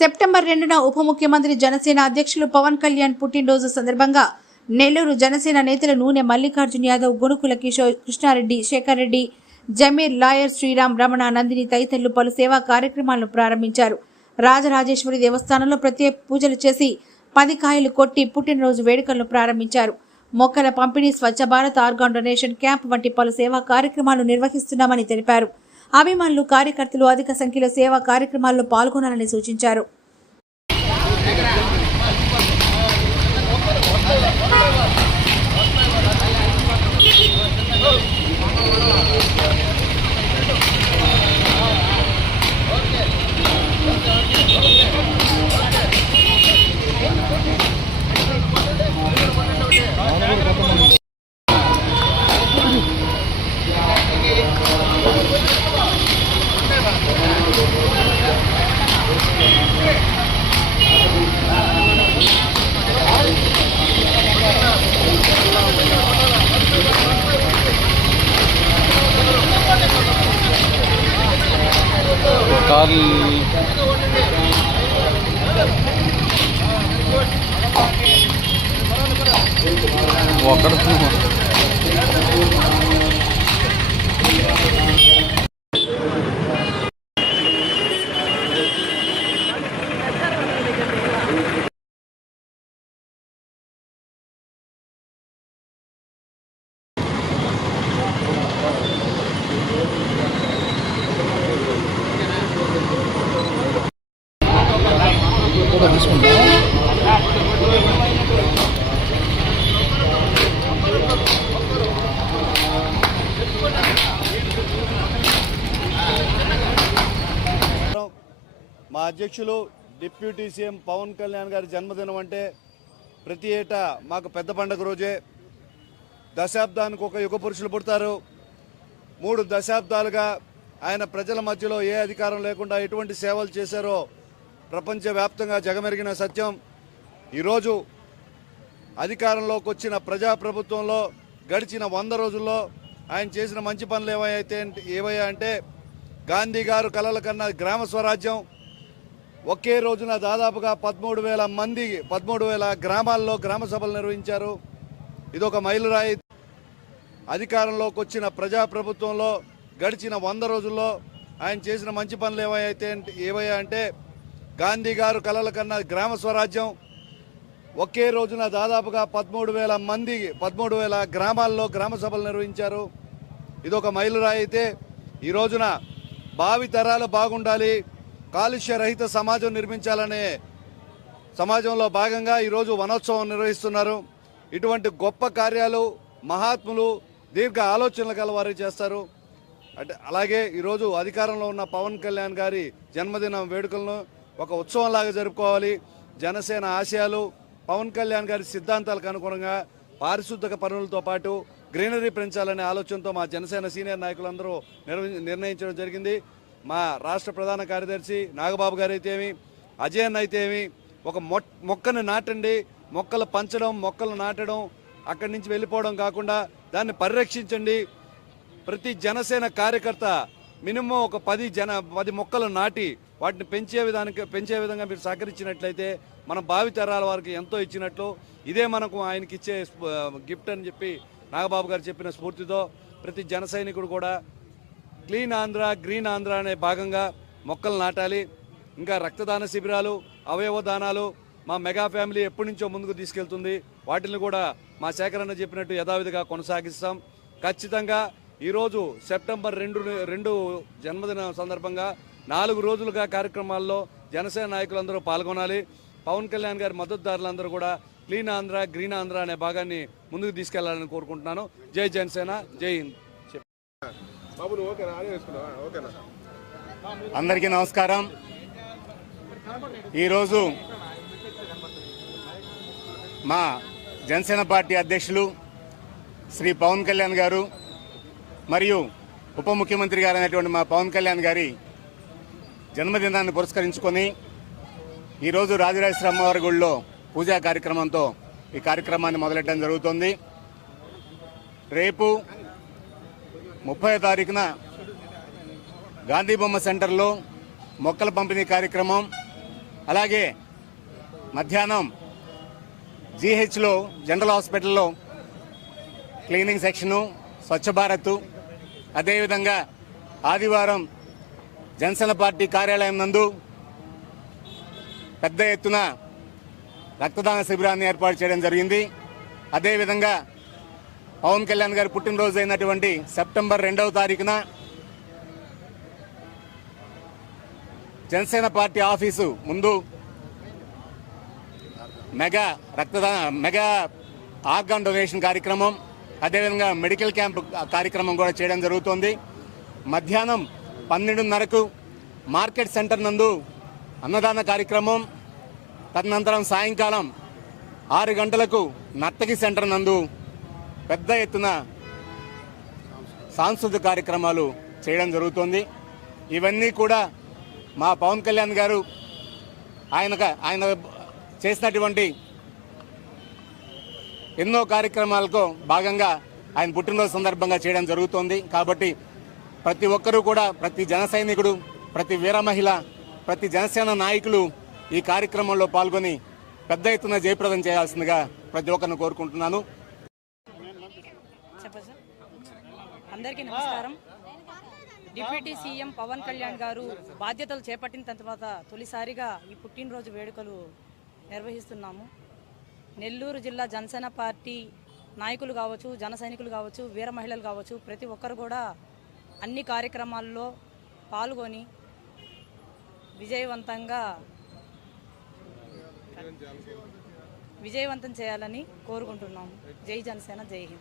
September 2న ఉప ముఖ్యమంత్రి జనసేన అధ్యక్షులు పవన్ కళ్యాణ్ పుట్టినరోజు సందర్భంగా నెల్లూరు జనసేన నేతలు నూనె మల్లికార్జున యాదవ్, గుణుకుల కిషోర్, కృష్ణారెడ్డి, శేఖర్ రెడ్డి, జమీర్, లాయర్ శ్రీరామ్, రమణ, నందిని తదితరులు పలు సేవా కార్యక్రమాలను ప్రారంభించారు. రాజరాజేశ్వరి దేవస్థానంలో ప్రత్యేక పూజలు చేసి 10 కాయలు కొట్టి పుట్టినరోజు వేడుకలను ప్రారంభించారు. మొక్కల పంపిణీ, Swachh Bharat, organ donation camp వంటి పలు సేవా కార్యక్రమాలు నిర్వహిస్తున్నామని తెలిపారు. అభిమానులు, కార్యకర్తలు అధిక సంఖ్యలో సేవా కార్యక్రమాల్లో పాల్గొనాలని సూచించారు. మా అధ్యక్షులు డిప్యూటీ సీఎం పవన్ కళ్యాణ్ గారి జన్మదినం అంటే ప్రతి ఏటా మాకు పెద్ద పండుగ రోజే. దశాబ్దానికి ఒక యుగ పురుషులు పుడతారు. 3 దశాబ్దాలుగా ఆయన ప్రజల మధ్యలో ఏ అధికారం లేకుండా ఎటువంటి సేవలు చేశారో ప్రపంచవ్యాప్తంగా జగమెరిగిన సత్యం. ఈరోజు అధికారంలోకి వచ్చిన ప్రజాప్రభుత్వంలో గడిచిన 100 రోజుల్లో ఆయన చేసిన మంచి పనులు ఏవయ్యా అంటే గాంధీ గారు కలల కన్నా గ్రామ స్వరాజ్యం. ఒకే రోజున దాదాపుగా 13,000 గ్రామాల్లో గ్రామ సభలు నిర్వహించారు. ఇదొక మైలురాయి. అధికారంలోకి వచ్చిన ప్రజాప్రభుత్వంలో గడిచిన 100 రోజుల్లో ఆయన చేసిన మంచి పనులు ఏవయ్యా అంటే గాంధీ గారు కలల కన్నా గ్రామ స్వరాజ్యం. ఒకే రోజున దాదాపుగా 13,000 గ్రామాల్లో గ్రామ సభలు నిర్వహించారు. ఇదొక మైలురాయి అయితే ఈ రోజున భావి తరాలు బాగుండాలి, కాలుష్య రహిత సమాజం నిర్మించాలనే సమాజంలో భాగంగా ఈరోజు వనోత్సవం నిర్వహిస్తున్నారు. ఇటువంటి గొప్ప కార్యాలు మహాత్ములు దీర్ఘ ఆలోచనలు కలవారు చేస్తారు. అంటే అలాగే ఈరోజు అధికారంలో ఉన్న పవన్ కళ్యాణ్ గారి జన్మదిన వేడుకలను ఒక ఉత్సవంలాగా జరుపుకోవాలి. జనసేన ఆశయాలు, పవన్ కళ్యాణ్ గారి సిద్ధాంతాలకు అనుగుణంగా పారిశుద్ధక పనులతో పాటు గ్రీనరీ పెంచాలనే ఆలోచనతో మా జనసేన సీనియర్ నాయకులందరూ నిర్ణయించడం జరిగింది. మా రాష్ట్ర ప్రధాన కార్యదర్శి నాగబాబు గారు అయితేమి, అజయన్ అయితేమి, ఒక మొక్కను నాటండి, మొక్కలు పంచడం, మొక్కలు నాటడం, అక్కడి నుంచి వెళ్ళిపోవడం కాకుండా దాన్ని పరిరక్షించండి. ప్రతి జనసేన కార్యకర్త మినిమం ఒక 10 మొక్కలు నాటి వాటిని పెంచే విధంగా మీరు సహకరించినట్లయితే మన భావి తరాల వారికి ఎంతో ఇచ్చినట్లు. ఇదే మనకు ఆయనకి ఇచ్చే గిఫ్ట్ అని చెప్పి నాగబాబు గారు చెప్పిన స్ఫూర్తితో ప్రతి జన సైనికుడు కూడా క్లీన్ ఆంధ్ర, గ్రీన్ ఆంధ్ర అనే భాగంగా మొక్కలు నాటాలి. ఇంకా రక్తదాన శిబిరాలు, అవయవ దానాలు మా మెగా ఫ్యామిలీ ఎప్పటి నుంచో ముందుకు తీసుకెళ్తుంది. వాటిని కూడా మా సేకరణ చెప్పినట్టు యథావిధిగా కొనసాగిస్తాం. ఖచ్చితంగా ఈరోజు సెప్టెంబర్ 2 జన్మదిన సందర్భంగా 4 రోజులుగా కార్యక్రమాల్లో జనసేన నాయకులందరూ పాల్గొనాలి. పవన్ కళ్యాణ్ గారి మద్దతుదారులందరూ కూడా క్లీన్ ఆంధ్ర, గ్రీన్ ఆంధ్ర అనే భాగాన్ని ముందుకు తీసుకెళ్లాలని కోరుకుంటున్నాను. జై జనసేన, జై హింద్. అందరికీ నమస్కారం. ఈరోజు మా జనసేన పార్టీ అధ్యక్షులు శ్రీ పవన్ కళ్యాణ్ గారు మరియు ఉప ముఖ్యమంత్రి గారు అయినటువంటి మా పవన్ కళ్యాణ్ గారి జన్మదినాన్ని పురస్కరించుకొని ఈరోజు రాజరాజేశ్వరి అమ్మవారి గుడిలో పూజా కార్యక్రమంతో ఈ కార్యక్రమాన్ని మొదలెట్టడం జరుగుతుంది. రేపు 30వ తారీఖున గాంధీ బొమ్మ సెంటర్లో మొక్కల పంపిణీ కార్యక్రమం, అలాగే మధ్యాహ్నం జీహెచ్లో జనరల్ హాస్పిటల్లో క్లీనింగ్ సెక్షను, స్వచ్ఛ భారత్, అదేవిధంగా ఆదివారం జనసేన పార్టీ కార్యాలయం నందు పెద్ద ఎత్తున రక్తదాన శిబిరాన్ని ఏర్పాటు చేయడం జరిగింది. అదేవిధంగా పవన్ కళ్యాణ్ గారి పుట్టినరోజు అయినటువంటి సెప్టెంబర్ 2వ తారీఖున జనసేన పార్టీ ఆఫీసు ముందు మెగా ఆర్గాన్ డొనేషన్ కార్యక్రమం, అదేవిధంగా మెడికల్ క్యాంప్ కార్యక్రమం కూడా చేయడం జరుగుతోంది. మధ్యాహ్నం 12:30కు మార్కెట్ సెంటర్ నందు అన్నదాన కార్యక్రమం, తదనంతరం సాయంకాలం 6 గంటలకు నర్తకి సెంటర్ నందు పెద్ద ఎత్తున సాంస్కృతిక కార్యక్రమాలు చేయడం జరుగుతోంది. ఇవన్నీ కూడా మా పవన్ కళ్యాణ్ గారు ఆయన చేసినటువంటి ఎన్నో కార్యక్రమాలకు భాగంగా ఆయన పుట్టినరోజు సందర్భంగా చేయడం జరుగుతోంది. కాబట్టి ప్రతి ఒక్కరూ కూడా, ప్రతి జన సైనికుడు, ప్రతి వీర మహిళ, ప్రతి జనసేన నాయకులు ఈ కార్యక్రమంలో పాల్గొని పెద్ద ఎత్తున జయప్రదం చేయాల్సిందిగా ప్రతి ఒక్కరిని కోరుకుంటున్నాను. అందరికీ నమస్కారం. డిప్యూటీ సీఎం పవన్ కళ్యాణ్ గారు బాధ్యతలు చేపట్టిన తర్వాత తొలిసారిగా ఈ పుట్టినరోజు వేడుకలు నిర్వహిస్తున్నాము. నెల్లూరు జిల్లా జనసేన పార్టీ నాయకులు కావచ్చు, జన సైనికులు కావచ్చు, వీర మహిళలు కావచ్చు, ప్రతి ఒక్కరు కూడా అన్ని కార్యక్రమాల్లో పాల్గొని విజయవంతం చేయాలని కోరుకుంటున్నాము. జై జనసేన, జై హింద్.